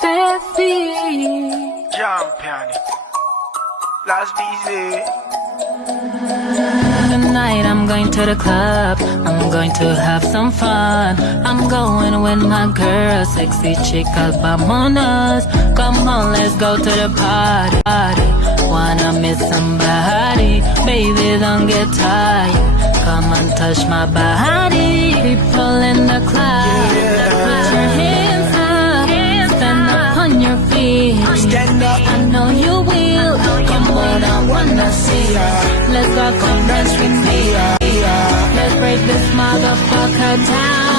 Steffi. Jump piano. Last busy. Tonight I'm going to the club, I'm going to have some fun. I'm going with my girl, sexy chicas, vamonos. Come on, let's go to the party. Wanna meet somebody, baby, don't get tired. Come and touch my body. People in the club, put your hands up, stand up on your feet. Stand up. I know you will. Come on, I wanna see ya. Let's go, come dance with me. Let's break this motherfucker down.